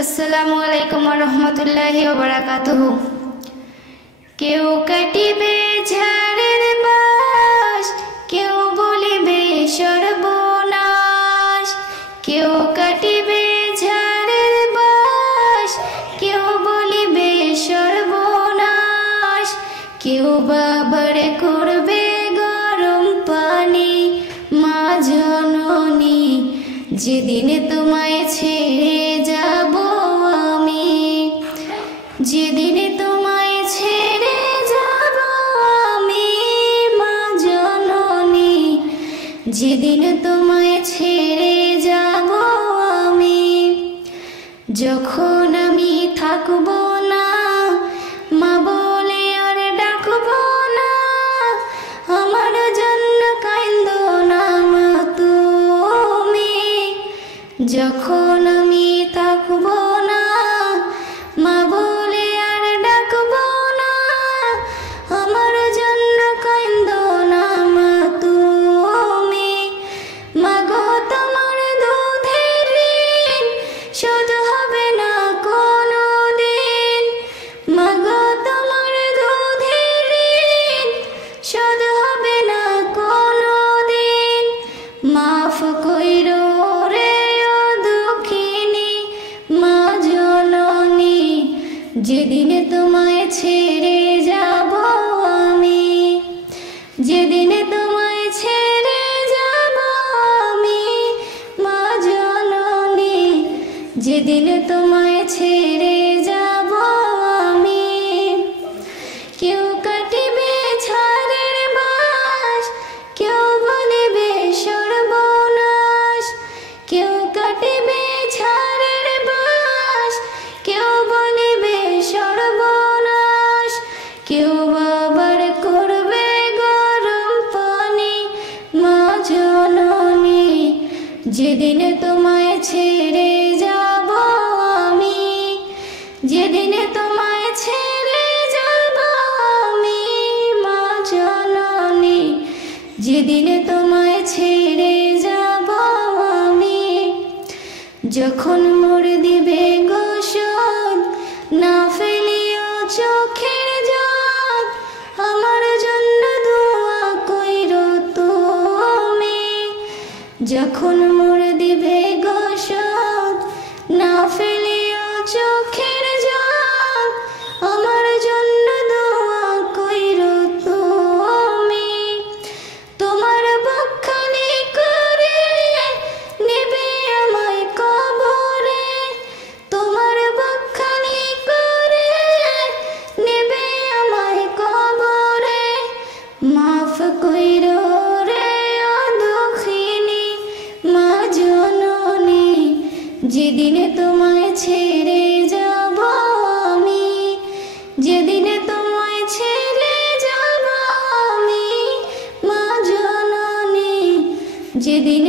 আসসালামু আলাইকুম ওয়া রাহমাতুল্লাহি ওয়া বারাকাতুহু। কেউ কাটিবে ঝাড়ের বাঁশ, কেউ বলিবে সর্বনাশ। কেউ কাটিবে ঝাড়ের বাঁশ, কেউ বলিবে সর্বনাশ। কেউ বাবার করবে গরম পানি। মা জননী, যেদিন তোমায় ছেড়ে যাব আমি, যেদিন তোমায় ছেড়ে যাব আমি, মা জননী, যেদিন তোমায় ছেড়ে যাব আমি। যখন আমি থাকব না, মা বলে আর ডাকব না, আমার জন্য কাঁদো না মা তুমি। যখন আমি থাকব না, মা বলে আর ডাকব না, আমার জন্য কাঁদো না মা তুমি। মা গো, তোমার দুধের ঋণ শোধ হবে না কোনো দিন। মা গো, তোমার দুধের ঋণ শোধ হবে না কোনো দিন। মাফ কইরো রে ও দুঃখিনী, মা জননী, যেদিন তোমায় ছেড়ে যাব আমি, যেদিন তোমায় ছেড়ে যাব আমি, মা জননী, যেদিন তোমায় ছেড়ে যাব আমি। কেউ কাটিবে ঝাড়ের বাঁশ, কেউ বলিবে সর্বনাশ। কেউ কাটিবে ঝাড়ের বাঁশ, কেউ বলিবে সর্বনাশ। কেউ বাবার করবে গরম পানি। মা জননী, যেদিন তোমায় ছেড়ে যাব আমি, যেদিন তোমায় ছেড়ে যাব আমি, মা জননী, যেদিন তোমায় ছেড়ে যাব আমি। যখন মোর দিবে গোসল, না ফেলিও চোখের জল, আমার জন্য দোয়া কইরো তুমি। যখন মোর দিবে গোসল, না ফেলিও চোখের জল, আমার জন্য দোয়া কইরো তুমি। তোমার বখানি করে নেবে আমায় কবরে, তোমার বখানি করে নেবে আমায় কবরে। মাফ কইরো রে ও দুঃখিনী, মা জননী, যেদিন তোমায় ছেড়ে যাব আমি, যেদিন তোমায় ছেড়ে যাব আমি, মা জননী, যেদিন